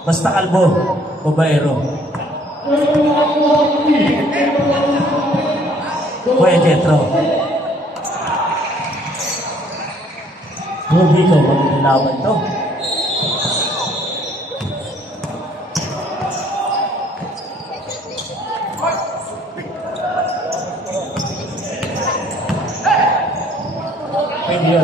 Basta kalbo, babaero. Kuya Jetro. Hindi ko magkalaban to. Pwede yun.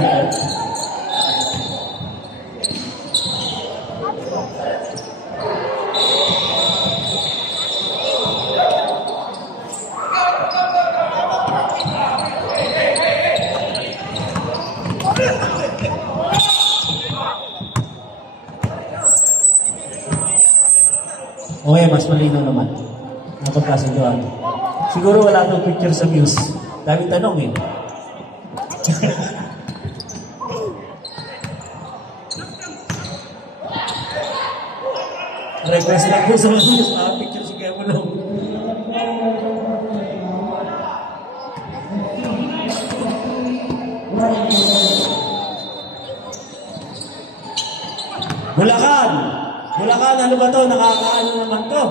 Okay, mas malinaw naman. Napagkasunduan. Siguro wala itong picture sa views. Daming tanong eh. Request lang po sa mga views. Picture si Kaya Mulong. Bulacan! Bulacan, ano ba to? Nakakaano naman to?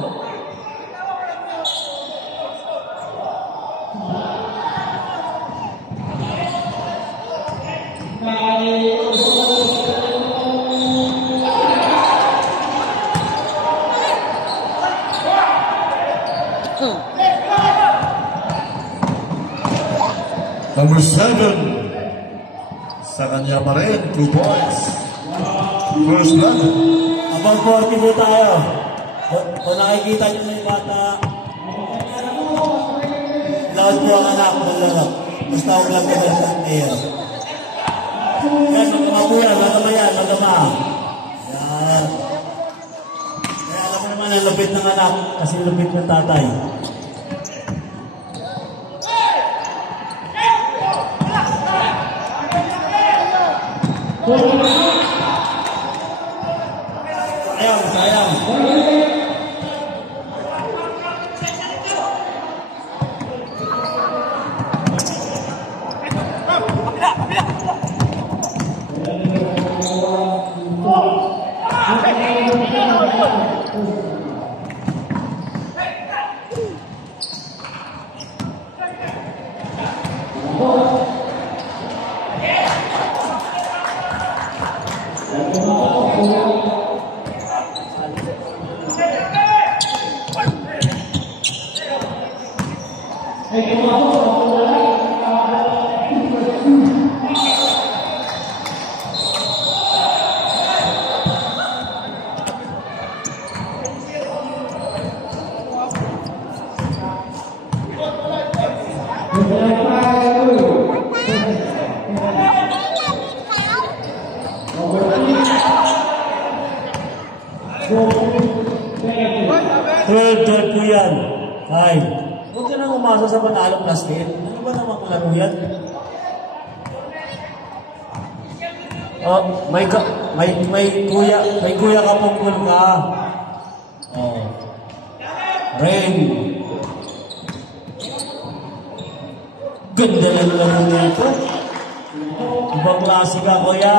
Number 7, sa kanya pa rin, 2 points. First blood. Abang 40 po tayo. Kung nakikita nyo na yung bata, lawan po ang anak ng laro. Basta ako lang ka sa player. Yan, magama po yan, magama yan, magama. Yan. Kaya alam mo naman ang lupit ng anak, kasi lupit ng tatay. Sayang. Third po yan. Ay, huwag ka nang umasa sa panalong plastic. Ano ba naman kung laro yan? Oh, may kuya ka pungkol ka. Oh. Rain. Ganda na laro nito. Ibang klase ka, kuya.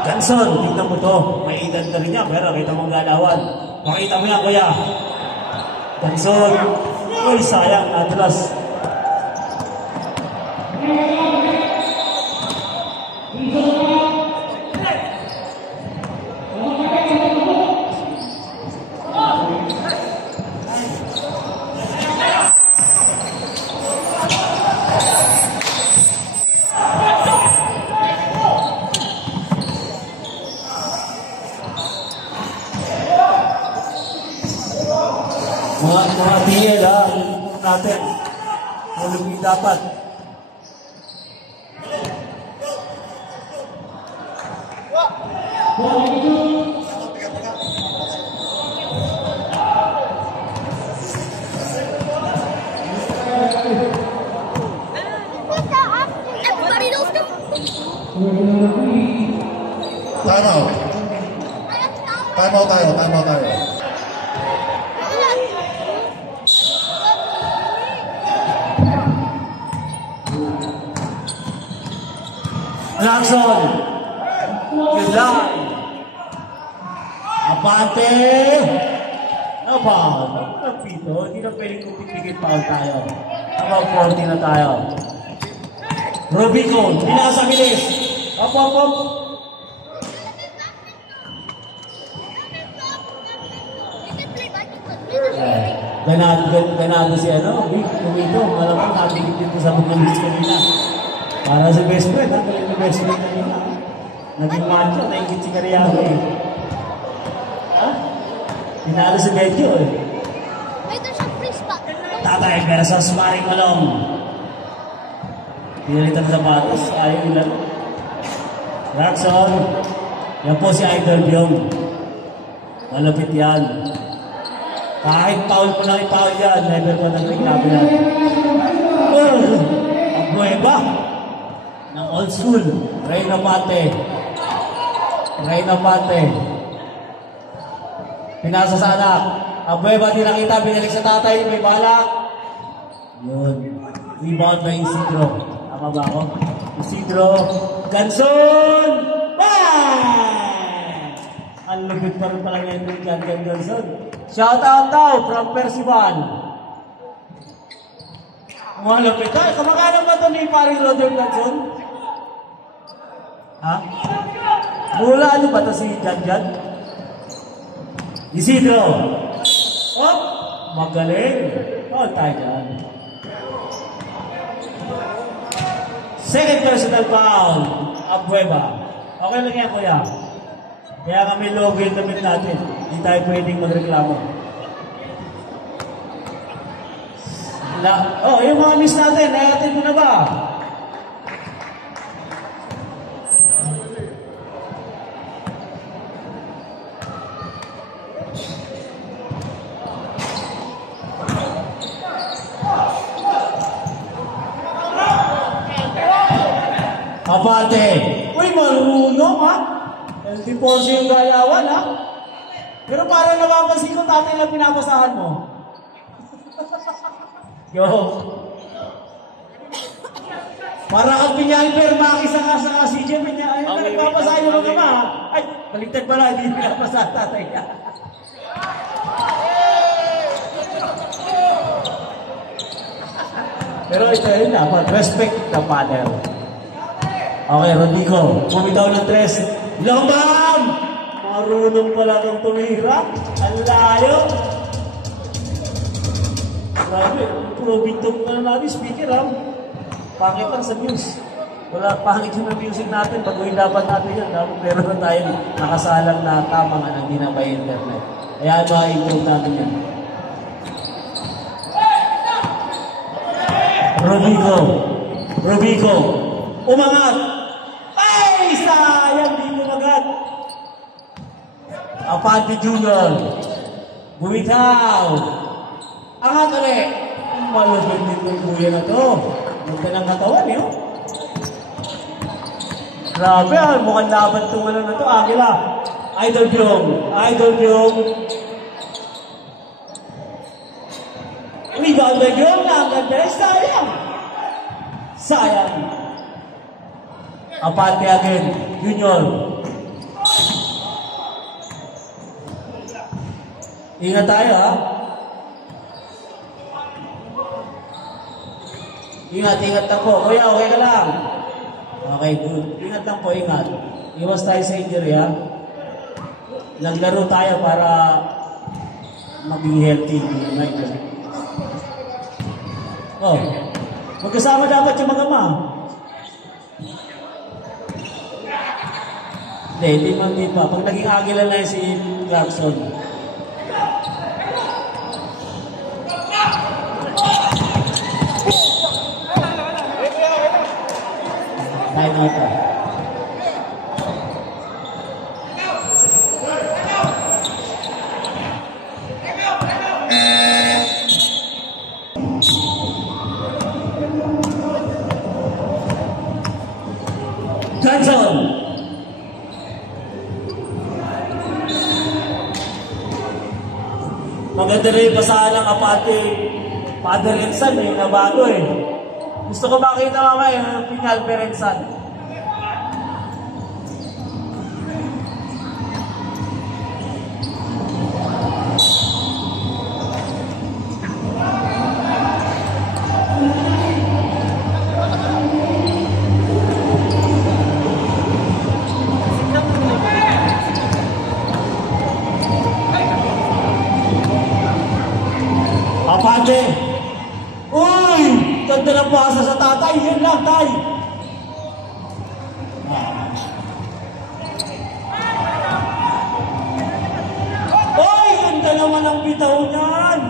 Ganson, kita mo to. May edad na rin niya, pero kita mong galawan. Makita mo yan, kuya. Ganson. Uy, sayang, nadulas. Mga TL ha, natin. Malumi dapat. Time out. Time out tayo, time out tayo. Lacson. Gulay. Abante. About. Pito, hindi na pwedeng kupit-pikit foul tayo. About 40 na tayo. Rubico, hindi na sa bilis. Op. Ganado si Vic, kumito. Malamang nakadikit dito sa bukulis kanina. Para sa best friend, galing na best friend kanina. Naging macho, naingit si Cariago eh. Ha? Pinalo si Medyo eh. Tatay versus Maring Malong. Pinalitan sa batos, ayaw nila. Jackson. Yan po si Idol Byong. Malapit yan. Kahit foul po lang i-foul yan, never po nag-reklamo yan. Ang buweba ng old school, Reyna Pate. Pinasa sa anak. Ang buweba di nakita, binalik sa tatay, may balak. Yun. Rebound by Isidro. Tama ba ako? Isidro. Ganson! Bang! Ang lupit pa rin pala ngayon ng Ganson. Shout out daw from Percival. Malapit tayo. Kamakanan ba ito ni Paring Roder Ganson? Ha? Mula ano ba ito si Jan? Isidro. Oh, magaling. Oh, tayo dyan. Second personal foul. Abueva. Okay lang yan, kuya. Kaya kami logo yung damit natin. Hindi tayo pwedeng magreklamo. Yung mga miss natin, nayatin mo na ba? Abate. Uy, marunong ha? Hindi po siya yung galawan ha? Pero parang napapansin ko tatay lang pinapasahan mo. Yo. Para kang pinyalper, makisanga-sanga si Jim. Ay, nagpapasahan yung mga ma. Ay, baligtad pala, hindi pinapasahan tatay ka. Pero ito yun dapat, respect the father. Okay, Rodrigo, bumitaw ng tres. Lamam! Marunong pala kang tumira. Ang layo. Grabe, puro bintog na natin, speaker ha. Pangit lang sa news. Wala, pangit yung music natin. Baguhin dapat natin yan. Dapat meron na tayong nakasalang na tama nga nang di na by internet. Kaya ma-improve natin yan. Rodrigo. Umangat. Ay, sayang, di umagat. Apante Junior. Bumitaw. Angat ulit. Malupit din yung buya na to. Huwag ka ng katawan, eh. Grabe, mukhang laban itong ano na to. Agila. Idol Byong. Rebound by Byong na. Sayang. Apante again. Junior. Ingat tayo, ha? Ingat lang po. Kuya, okay ka lang? Okay, good. Ingat lang po, ingat. Iwas tayo sa injury, ha? Naglaro tayo para maging healthy. Oh, magkasama dapat yung mga ma. Hindi pa. Pag naging agila na si Jackson. Time out. Johnson. Maganda rin yung basahan ng Apate Father and Son, na bago eh. Gusto ko makita mamaya yung Pinal Perensan. ganda ng pasa sa tatay. Yun lang, tay. Oy, ganda naman ang bitaw niyan.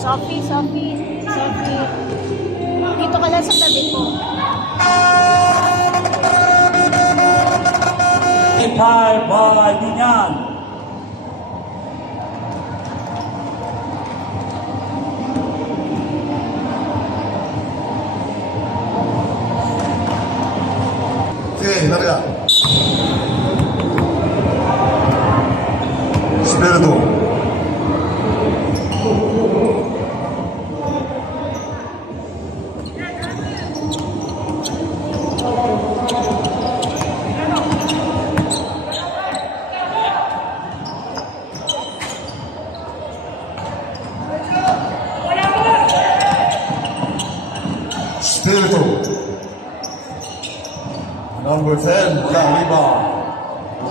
Sophie. Dito ka lang sa tabi ko. Bye, Binyan. Sige, nariya. Spirito. Spirito. Number 10, wala rebound.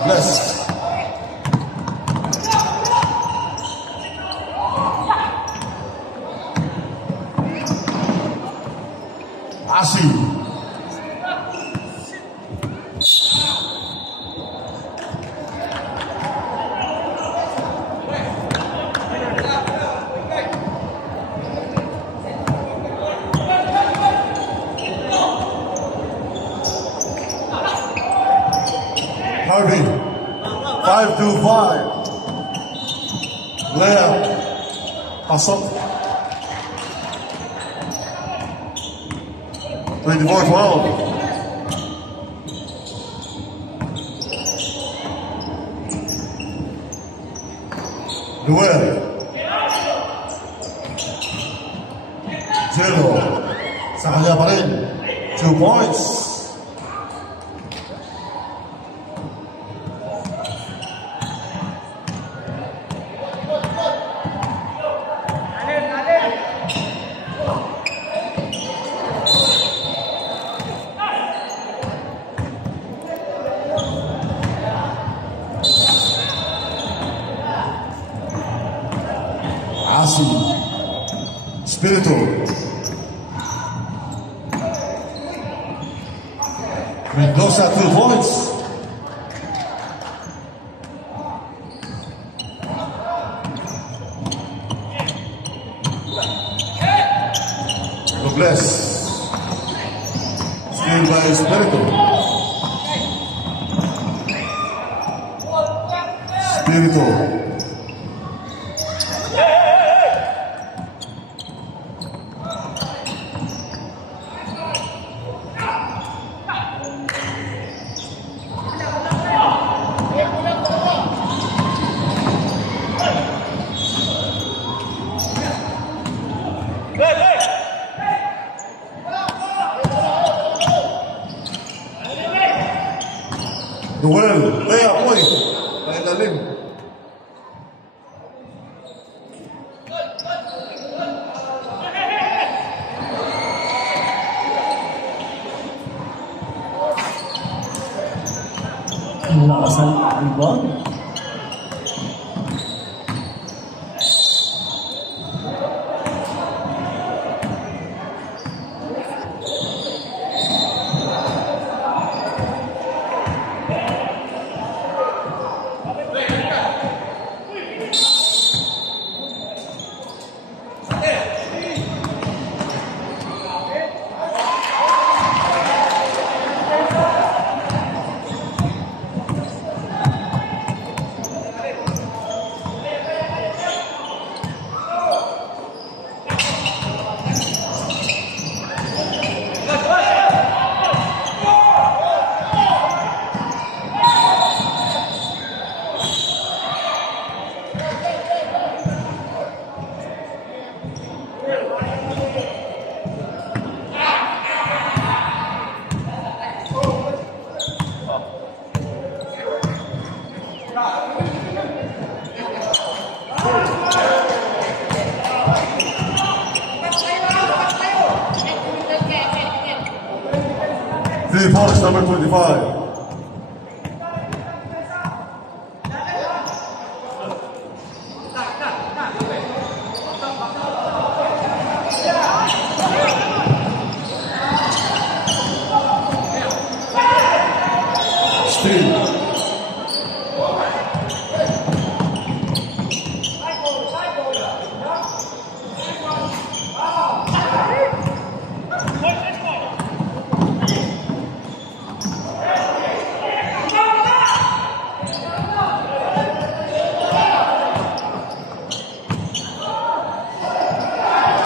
Bless. Asi. Harvey, 5-5. Lea, pasok. 24-12. Noel. 0. Sa kanya pa rin. 2 points. Asi. Spirito. Mendoza 2 points. Robles. Steal by Spirito. Spirito. Noel, Lea, point. Dahil lalim. Ang lakas ng rebound. Three points, number 25.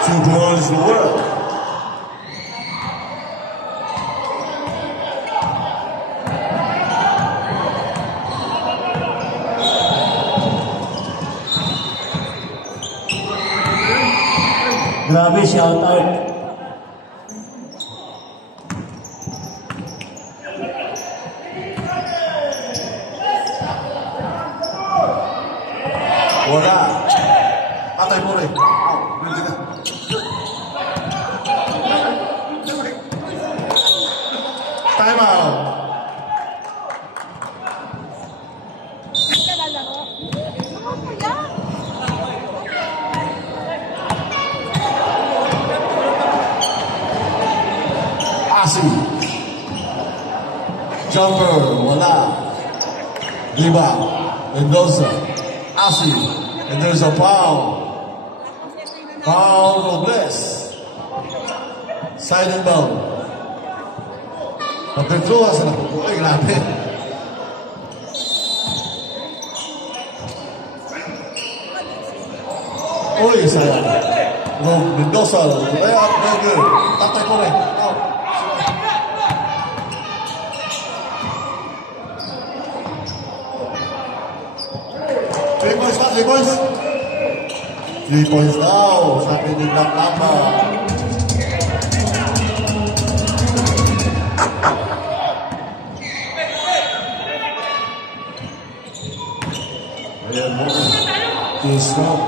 2 points to work. Grabe, shout out. Wala. Patay mo rin. Time out. Asi. Jumper. Wala. Rebound. Mendoza. Asi. And there's a foul. Foul Robles. Side and bound. Magpintuwa sila. Uy, grabe. Uy, sayang. Mendoza. Layup, no good. Tatay ko rin. Out. 3 points pa, 3 points. 3 points daw, sabi ni Black Mamba. Ayan mo. Stop.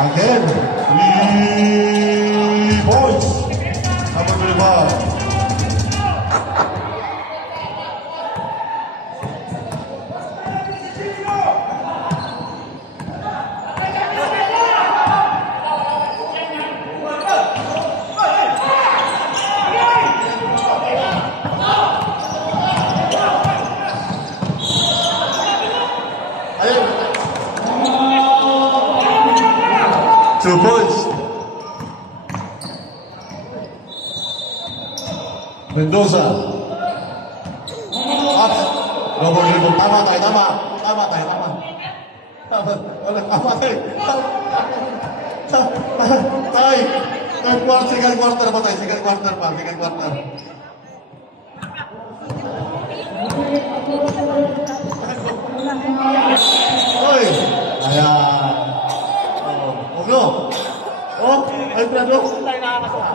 Again. 3 points. Number 25. Two points. Mendoza. At double dribble. Tama tayo, tama. Tama tayo, tama. Tama tayo. Tayo. Second quarter ba tayo? Second quarter pa. Second quarter. Oy. Ayan. No. Oh, ay plano. Tayo nakakasuha.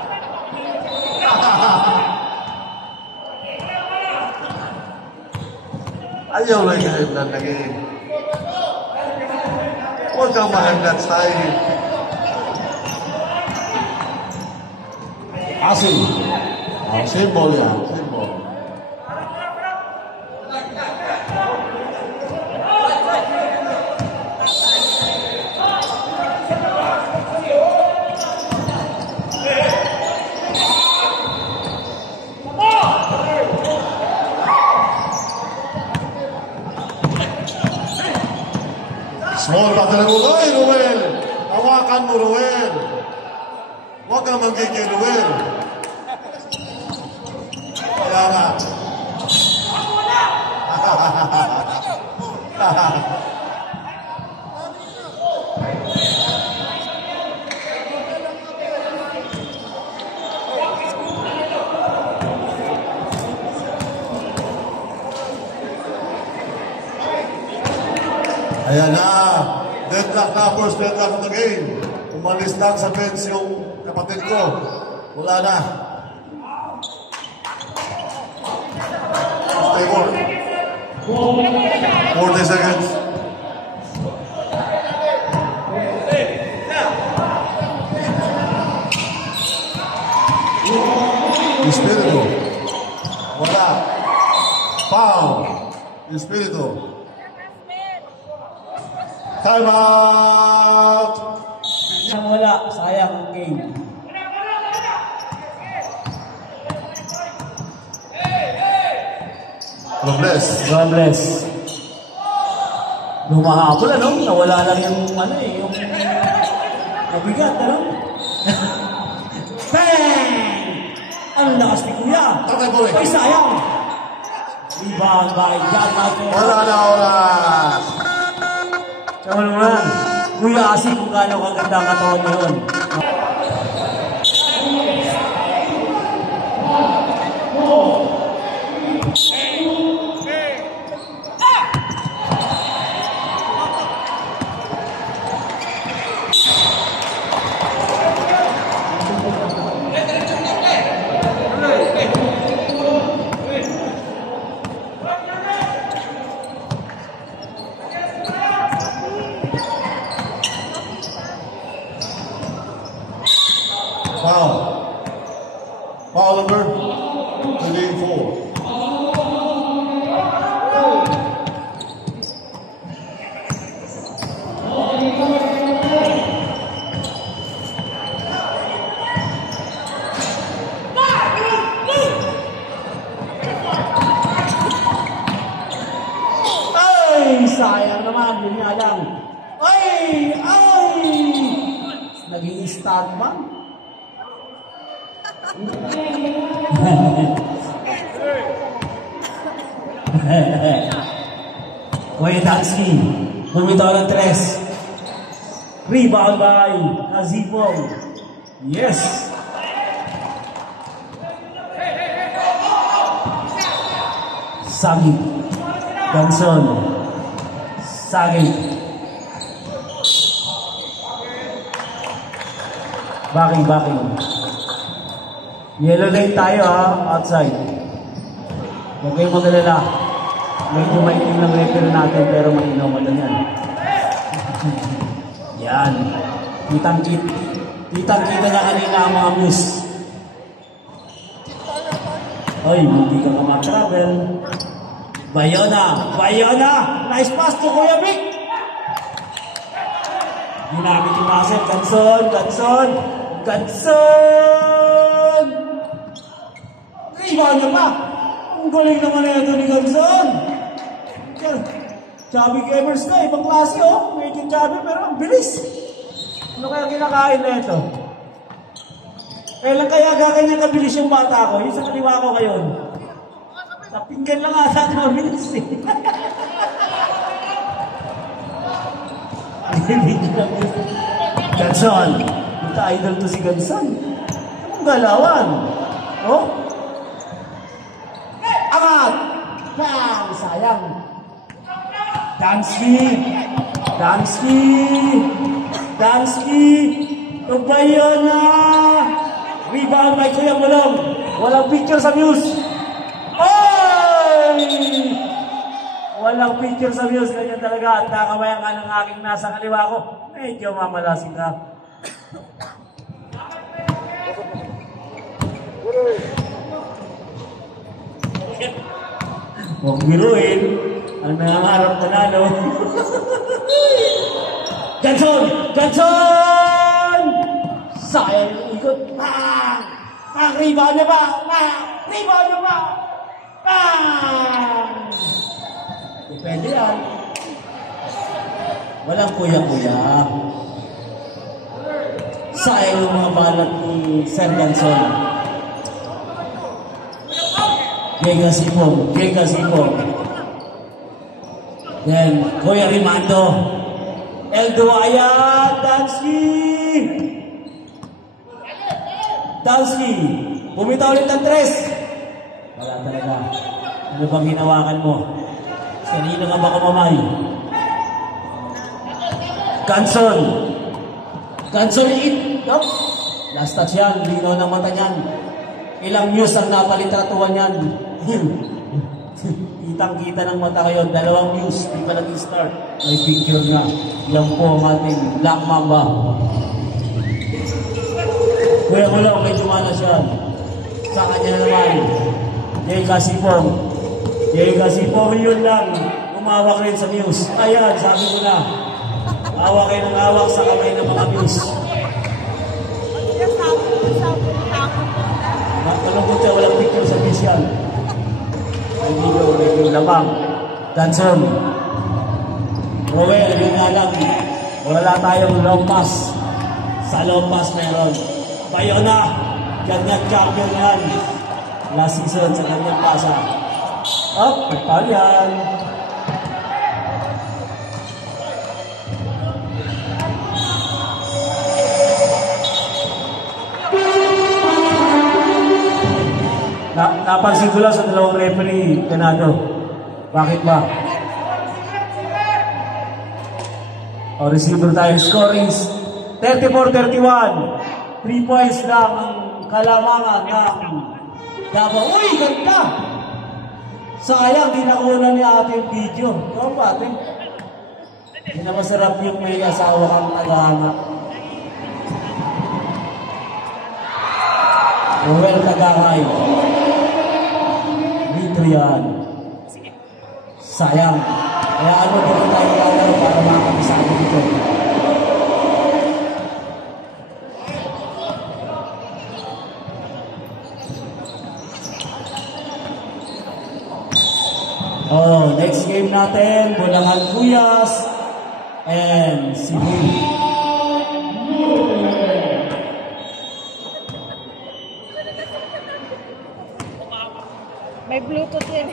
Ayaw lang yung high-blood lagi. Huwag kang ma-high-blood tayo. Asin. Symbol yan. Symbol. Small battle mo. Oy, Ruel! Hawakan mo, Ruel! Huwag kang manggigil, Ruel. Kaya nga. Ayan na. Deadlock na. First deadlock of the game. Umalis lang sa bench yung kapatid ko. Wala na. Stay more. 40 seconds. Espiritu. Wala. Foul. Espiritu. Time out! Wala, sayang ang game. Robles. Robles. Lumahabol, ano? Nawala lang yung, ano eh, yung mabigat, ano? Bang! Ang lakas ni Kuya. Tatay Boy. Ay, sayang. Rebound by John Martin. Wala na oras. Tama naman. Kuya Asi kung gaano kaganda ang katawan mo yun. Foul number 34. Ay, sayang naman. Yun nga lang. Ay! Ay! Naging start man. Kuya Dansky, bumitaw ng 3. Rebound by Azipong. Yes! Sagi. Ganson. Sagi. Backing. Yellow lane tayo ha, outside. Huwag kayong magalala. Medyo maitim ng referee natin pero malinaw mo lang yan. Yan. Kitang-kita na kanina ang mga miss. Oy, hindi ka mag-travel. Bayona! Nice pass to Kuya Vic! Ginamit yung muscle. Ganson! Rebound niya pa! Ang galing naman na ito ni Ganson! Chubby gamers ka, ibang klase oh. Medyo chubby pero ang bilis. Ano kaya kinakain na ito? Kailan kaya gaganyan kabilis yung bata ko? Yung sa kaliwa ko ngayon. Napinggan lang ata ito mabilis eh. Ganson. Ito idol to si Ganson. Anong galawan? Oh? Angat! Bang! Sayang. Dansky! Bayona! Rebound by Kuya Mulong. Walang picture sa Muse. Oy! Walang picture sa Muse. Ganyan talaga. At nakamayan ka ng aking nasa kaliwa ko. Medyo mamalasing ka. Huwag biruin. Ang nangangarap ko na, no? Ganson! Sayang yung ikot. Bang! Rebound niya ba? Bang! Depende yan. Walang kuya-kuya. Sayang yung mga balat ni Sir Ganson. Gega Sipong. Then, Kuya Rimando. Elduaya, Dansky. Bumitaw ulit ng 3. Wala talaga. Ano bang hinawakan mo? Kanino ka ba kumamay? Ganson, nope. Last touch yan. Lino ng mata niyan. Ilang Muse ang napalitratuan yan. Kitang-kita ng mata ngayon. 2 Muse. Di pa nag-start. May picture nga. Yan po ang ating Black Mamba. Kuya ko lang, medyo manas yan. Sa kanya na naman. Jeka Sipong yun lang. Umawak rin sa Muse. Ayan, sabi ko na. Awak kayo ng awak sa kamay ng mga Muse. Malungkot siya, walang picture sa Muse yan. Medyo lamang. Ganson. Rowell, yun nga lang. Wala tayong long pass. Sa long pass meron. Bayona. Ganyan champion yan. last season sa kanyang pasa. Up, nagpahal yan. Napansin ko lang sa dalawang referee, Ganado. Bakit ba? O, receiver tayo. Score is 34-31. 3 points lang ang kalamangan ng Davao. Uy, ganda! Sayang, di nakuha ni ate yung video. Ikaw ba, ate? Hindi na masarap yung may asawa kang tagahanap. Well, tagahay. Dito yan. Sayang. Kaya ano dito tayo lalaro para makakabisado dito. Oh, next game natin, Bulangan Cuyas and Cebu. May Bluetooth yan.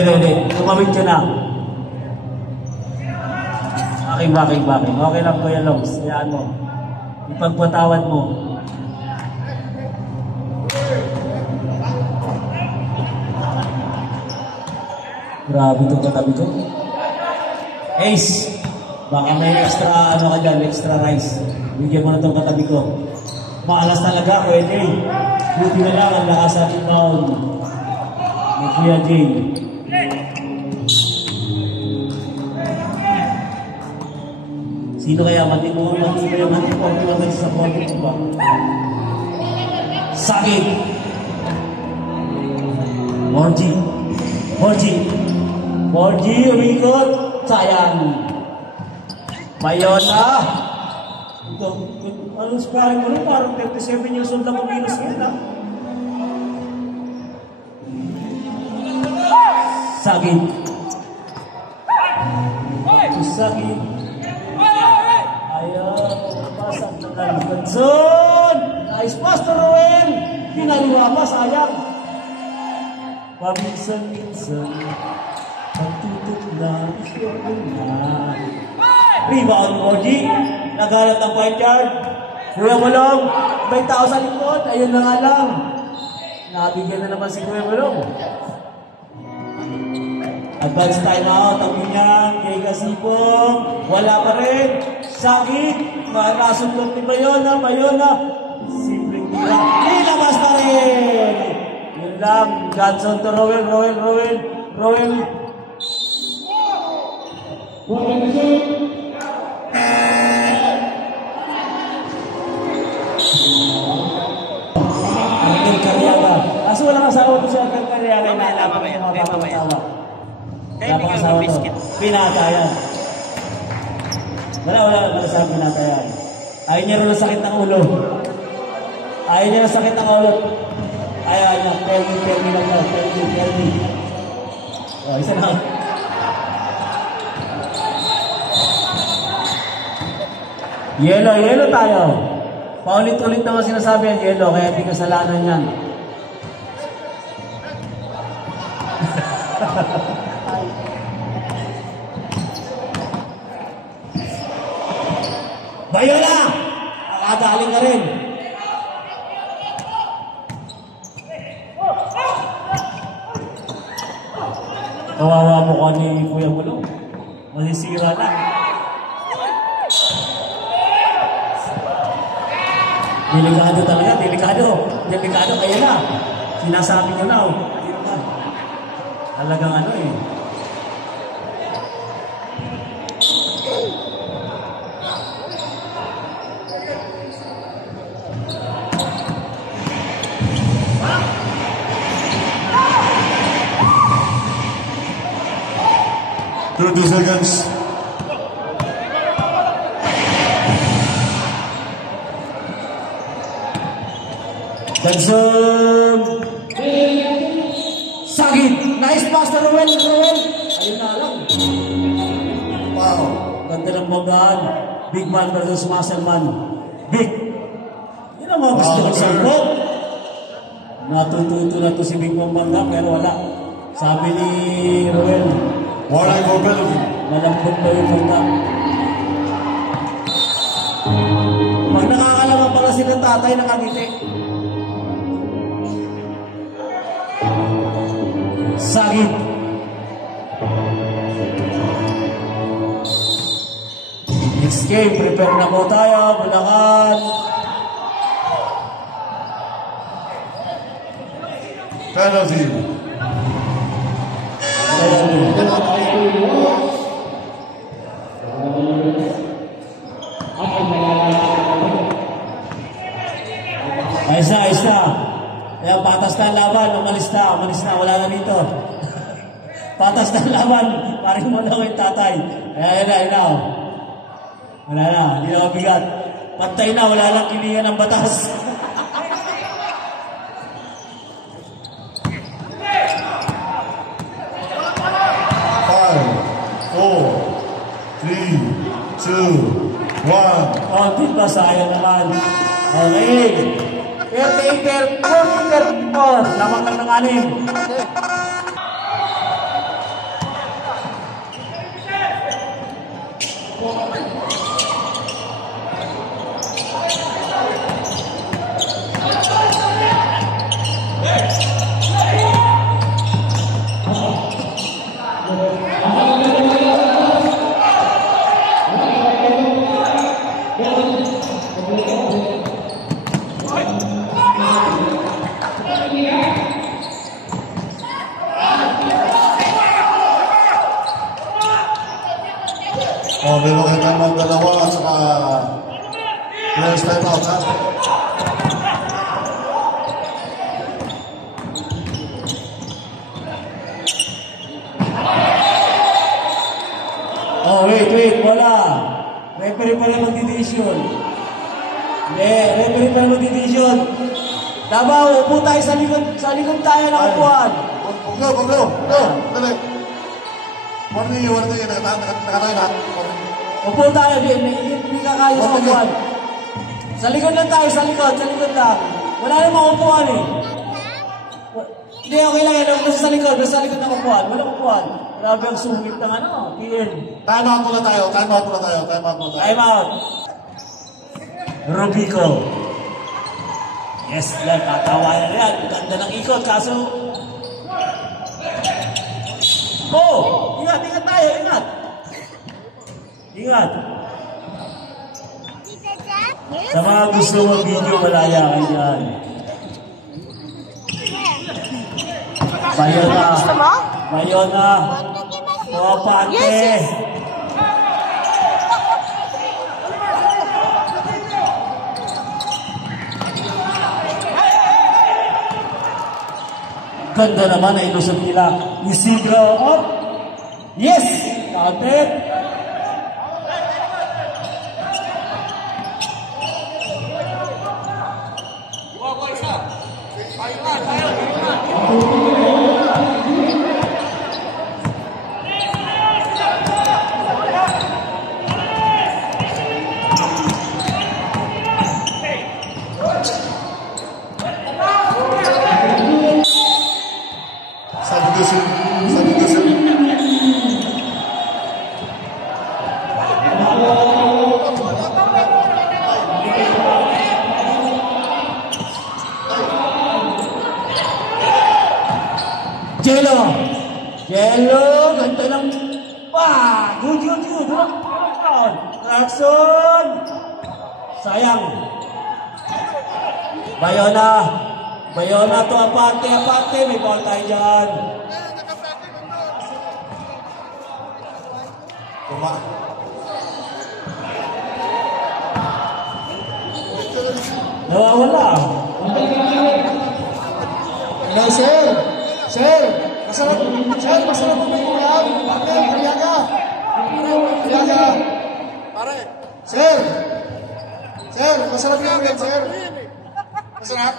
Hindi. Tumawid ka na. Bakit? Okay lang, Kuya Longs. Hayaan mo. Ipagpatawad mo. Grabe itong katabi ko. Ace! Baka may extra, ano ka dyan, extra rice. Bigyan mo na itong katabi ko. Maalas talaga, pwede. Buti na lang ang lakas sa rebound ni Kuya Jay. Sino kaya matibay sa body ko ba? Sakit! Morji, umikot! Sayang! Mayona! Anong sparring mo nun? Parang 37 years old na kumilos yun, ha? Sakit! Sakit! Ayan, pasang Ganson! Nice pass to Roel! Pinaliwa pa, sayang! Paminsan-minsan, pagtutok na na. Rebound, Morji. Nagalat ng point guard. Kuya Mulong, may tao sa likod. Ayun na nga lang. Nabigyan na naman si Kuya Mulong. Advance timeout. Ang ganyan. Kay Gasipong. Wala pa rin. Sakit. Marasunod ni Bayona. Simpleng tira. Nilabas na rin. Yun lang. Johnson to Roel. Angel Carriaga. Kaso walang asawa to si Angel Carriaga. Walang asawa to. Pinatayan. Wala sa pinatayan. Ayaw niya rin ang sakit ng ulo. Ayaw niya. Tell me lang daw. Tell me. O, isa na. Yellow tayo. Paulit-ulit naman sinasabi yan, yellow, kaya di kasalanan yan. Bayona! Nakadaling ka rin. Kawawa mo ka ni Kuya Mulong. Masisira na. Delikado talaga, delikado. Delikado, kaya na. Sinasabi nyo na, oh. Talagang ano eh. Seconds. Benson Sagit. Nice pass na Ruel. Ayun na lang. Wow. Ganda ng bagaan. Big man versus muscle man. Big. Yun ang mga gusto ng sarko. Natututo na to si Big Man Banda pero wala. Sabi ni Ruel, Warren Gobel. malambot pa yung banda. Pag nakakalaman pala si ng tatay, nakangiti. Sagit. Next game, prepare na po tayo. Bulacan. Penalty. Ayos na. Ayan, patas na ang laban. Umalis na. Wala na dito. Patas na ang laban. Parang mo na ko yung tatay. Ayan na. Wala na. Hindi na mabigat. Pantay na. Wala lang kiningan ng batas. Konti pa, sayang naman. Okay. Caretaker, 4-4. Lamang lang ng anim. Meron kayo ng dalawa at saka players time out, ha? Oh, wait, wala. Referee pala mag-decision. Referee pala mag-decision. Davao, upo tayo sa likod tayo ng upuan. Paglo. Dali. Warning, nakatayo na. Upo tayo, hindi kakayo sa upuan. Sa likod lang tayo, sa likod lang. Wala namang upuan eh. Hindi, okay lang yan. Nasa likod ng upuan. Walang upuan. Grabe ang sungit ng ano, PN. Time out muna tayo. Time out. Rubico. Yes, lang, katawayan yan. Ganda ng ikot, kaso... Oh! Ingat tayo, ingat! Sa mga gusto mag-video, malaya kayo dyan. Bayona. Pante. Yes. Ganda naman na ilusog nila. Isidro up. Yes! Counted. Substitution. Jello, ganda lang. Good. Clarkson. Sayang. Bayona. Bayona to Aparte. Aparte. May ball tayo dyan. Nawawala. Hello, sir. Sir, masarap mo yung ulam. Bakit? Kaliaga. Kaliaga. Sir, masarap yung ulam, sir. Masarap?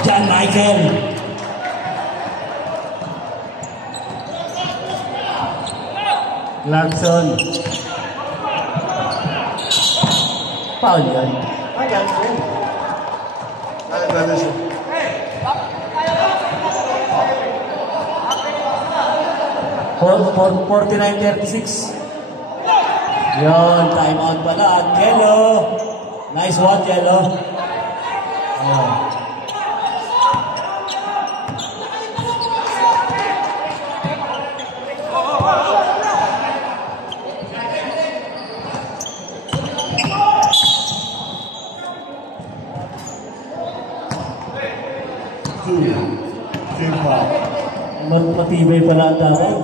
John Michael. Clarkson. Foul yan. Ay, brother, sir. For 49-36. Yun, time out pala. Jello. Nice one, Jello. Ayan. Matibay pala ang Davao.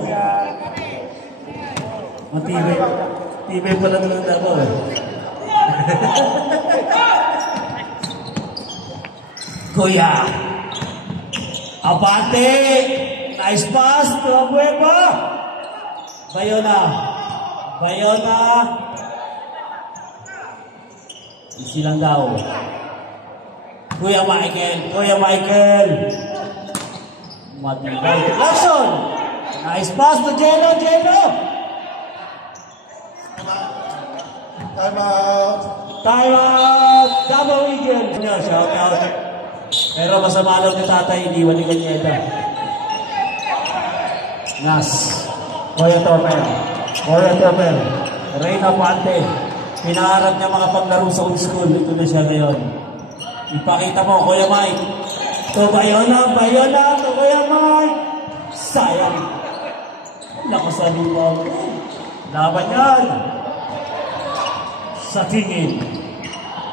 Matibay pala ang Davao eh. Kuya. Abante. Nice pass. Tuabueva. Bayona. Bayona. Isi lang daw. Kuya Michael. Kuya Michael. Matibay. Larson. Nice pass to Jello. Jello. Time out. Time out. Davao Eagle. Shout out. Pero masama lang ni tatay. Iniwan ni Ganyeta. Nas. Koya Topper. Koya Topper. Reyna Pante. Pinaharap niya mga paglaro sa old school. Ito na siya ngayon. Ipakita mo, Kuya Mike. To Bayona, Bayona, to Kuya Mike. Sayang. Lakas na lupa. Laban yan. Sa tingin.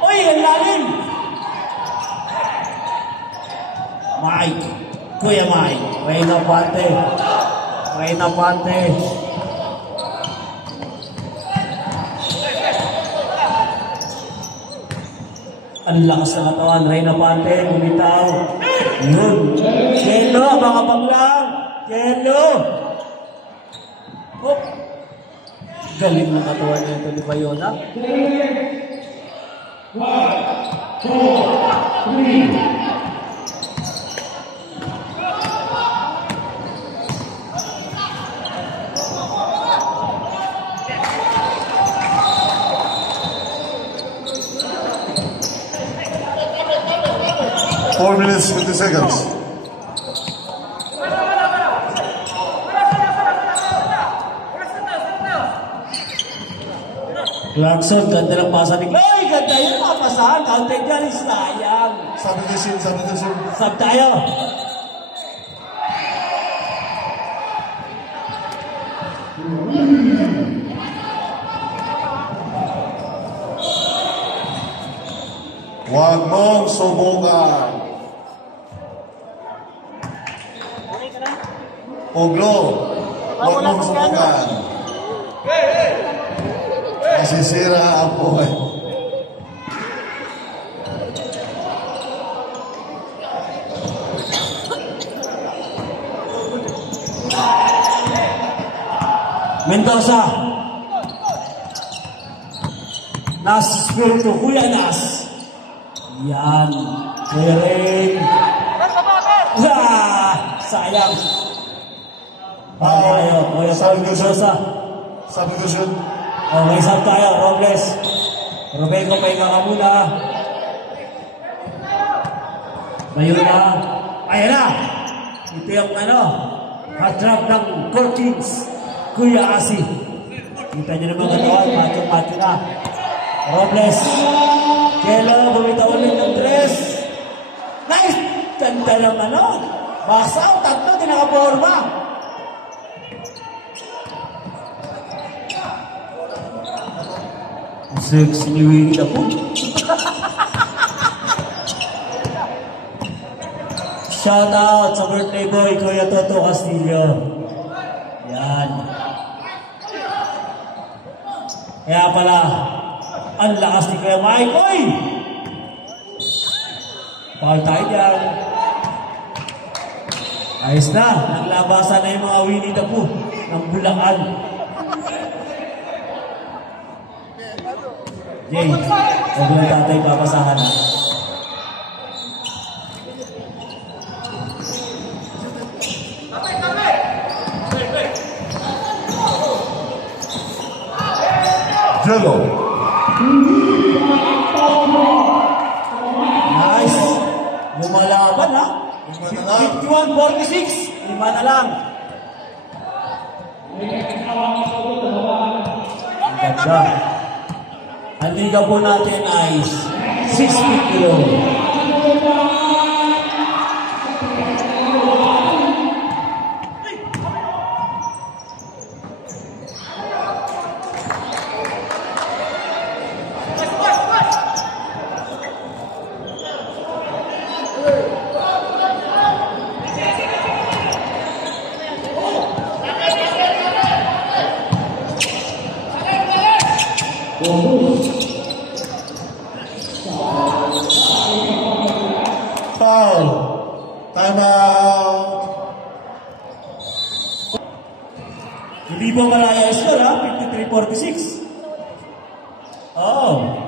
Uy, ang lalim. Mike. Kuya Mike. Reyna Pante. Reyna Pante. Ang lakas ng katawan. Reyna Pante. Bumitaw. Yun. Jello. Mga paglang. Jello. Oh. Galing ng katawan niya ito ni Bayona. 1, 2, 3. Four minutes, 50 seconds. Clarkson, ganda ng pasa ni Clarkson. Ay, ganda yun. Papasahan. Counter dyan. Sayang. Substitution. Sub tayo. Huwag mong subukan. Puglo. Huwag mong subukan. Masisira ang buhay. Mendoza. Nas Spirito. Kuya Nas. Yan. Kering. Sayang. Tayo. Kuya Mendoza. Substitution. Okay, sab tayo. Robles. Rubenco, pahinga ka muna. Bayona. Ayan na. Ito yung hot drop ng Core Kings. Kuya Asi. Kita nyo naman katawan. Macho na. Robles. Kelo, bumitaw ulit ng 3. Nice! Ganda ng ano. Box out, 3, di nakaporma. Sexy ni Winnie na po. Shout out sa birthday boy, Kuya Toto Castillo. Yan. Kaya pala, ang lakas ni Kuya Mike. Oy! Pakal tayo dyan. Ayos na. Naglabasan na yung mga Winnie the Pooh ng Bulacan. Jay, huwag lang tatay papasahan na. Jello. Nice. Lumalaban ha. 51-46. 5 na lang. Ang ganda. Ang liga po natin ay 60 kilo. Foul. Time out. Hindi ba malaya yung score ha? 53-46. Oh.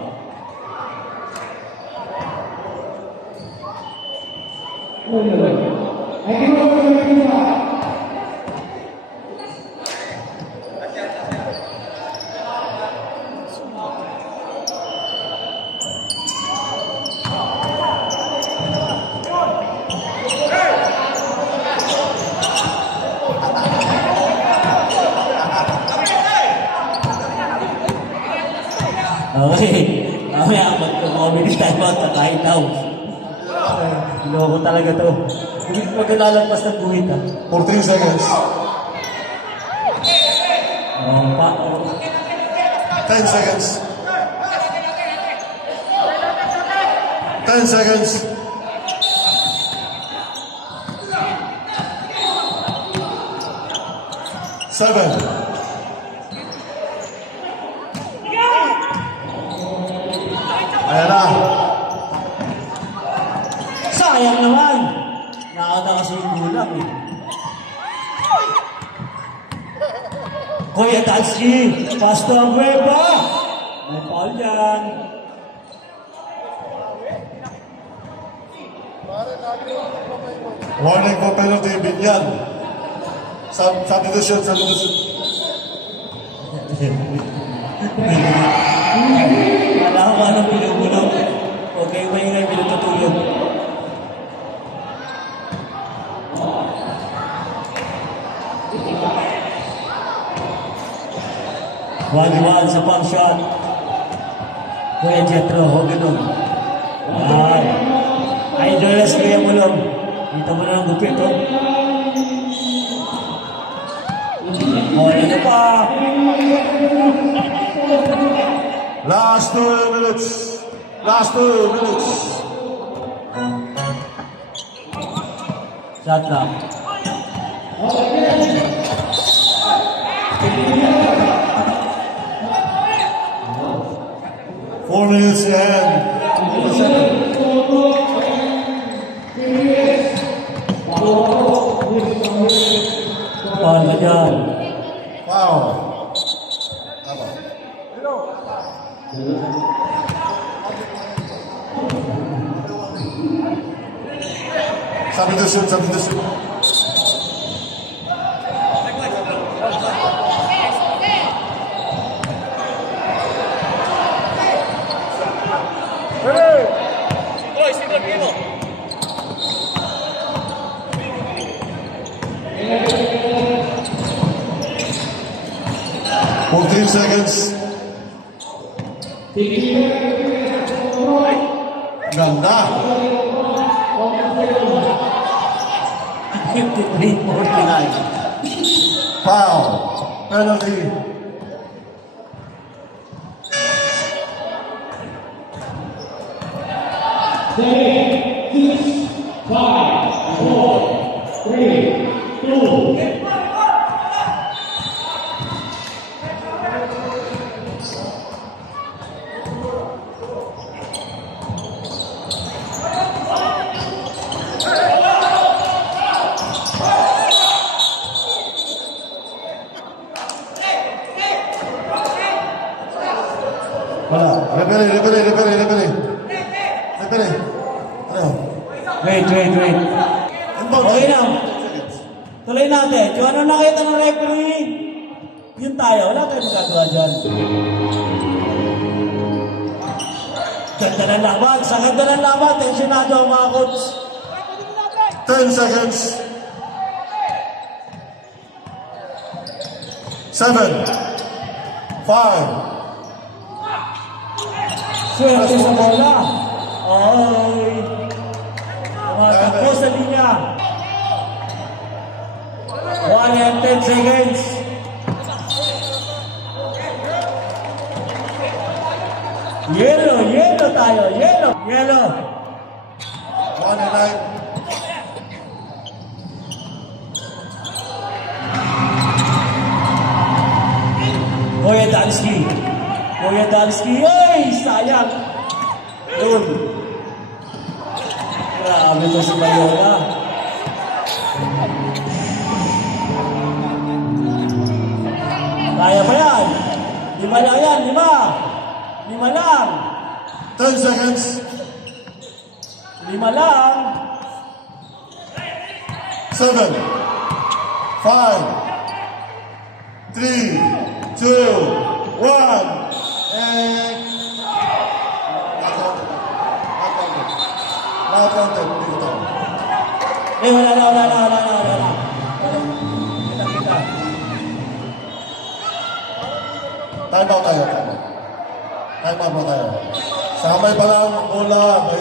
Okay. Mamaya mag-communist time out sa kahit daw. Loko talaga to. Hindi ko maglalagpas ng buhit ha. 14 seconds. Oh, pa. 10 seconds. 10 seconds. Seven. Ayan na. Sayang naman. Nakata kasi yung gulang eh. Kuya Tatsi, pasto ang Cueva. May foul yan. Warning for penalty, Binyan. Substitution, substitution. Wala ko anong pinubulong. Huwag kayo maingay pinututulog. Wali-wali sa pang shot. Kuya Jetro, huwag ganun. Ay. Idolas Kuya Mulong. Dito mo na ang gupit, oh. Oh, dito pa. Last 2 minutes. Last 2 minutes. Shot lang. 4 minutes and Foul ka dyan. foul. Tama. Substitution, substitution. Seconds. Ganda. 53-49. Foul. Penalty. Wala. Referee. Ano? Wait. Okay na. Tuloy natin. Yung ano nakita ng referee? Yun tayo. Wala tayo magagawa dyan. Ganda ng laban. Sa ganda ng laban, tensionado ang mga coach. 10 seconds. 7, 5. Swerte sa bola. Ay. Tumatakbo sa linya. 1 and 10 seconds. Yellow tayo. Yellow. 1 and 9. Kuya Dalski. Ay, sayang. Yun. Grabe to si Bayona. Kaya ba yan? 5 lang yan, 5 lang. 10 seconds. 5 lang. 7, 5, 3, 2, 1. And not counted. Dito. Wala. Kita. Time out tayo. Samay pa lang. Bola.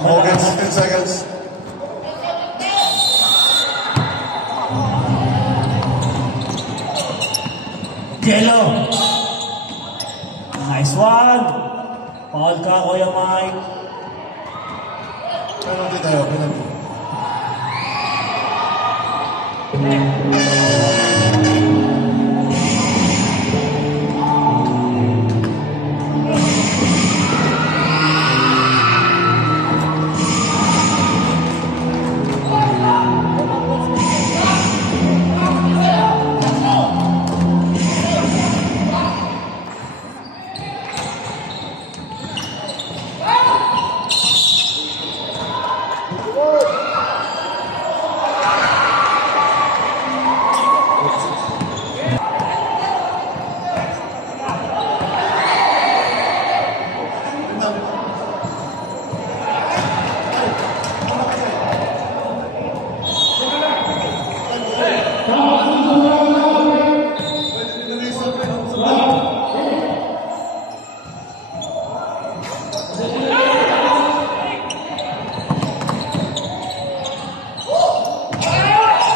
Okay, 15 seconds. Yellow. Nice one. Foul ka, Kuya Mike. Penalty tayo.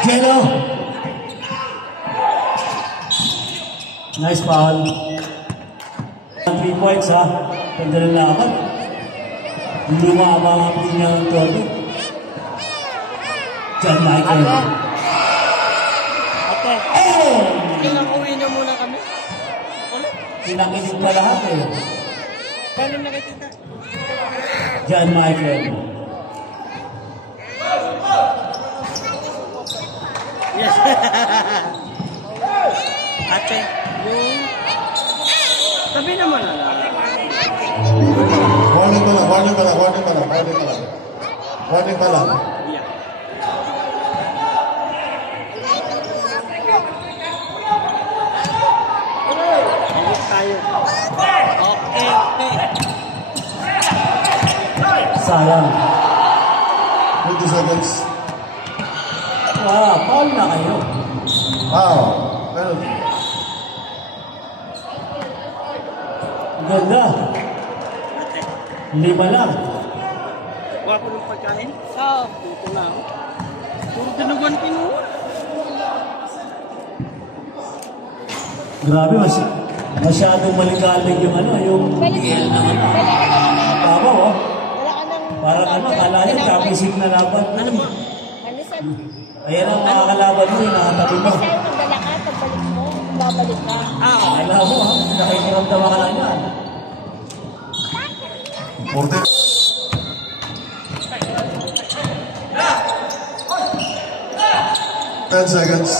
Yellow. Nice foul. 3 points ha. Ganda ng laban. Luma ang mga pinya ng todo. John Michael. Ate, Oh! pinang-uwi niyo muna kami. Ulit. Pinakinig pa lahat eh. Paano nakikita? John Michael. Yes. Ate, yung... Sabi naman na lang. Warning pa lang. Yeah. Ayos tayo. Okay. Sayang. 20 seconds. Foul na kayo. Wow. Penalty. ganda. 5 lang. Wapo ng pagkain? Oo. Ito lang. Puro dinuguan kinuha. Grabe, masyadong maligalig yung ano, yung Balik ka naman. tama, oh. Wala ka nang... Parang ano, kala niya, kapisig na laban. Ano saan? Ayan ang mga kalaban mo, nakatabi mo. Kasi magdala ka, pagbalik mo, babalik ka. Alam mo, ha? Nakikiramdama ka lang yan. 10 seconds.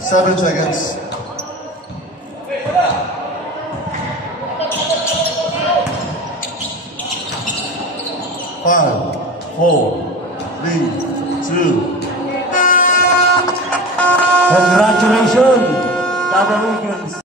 7 seconds. 5, 4, 3, 2. Congratulations, Double Eagles.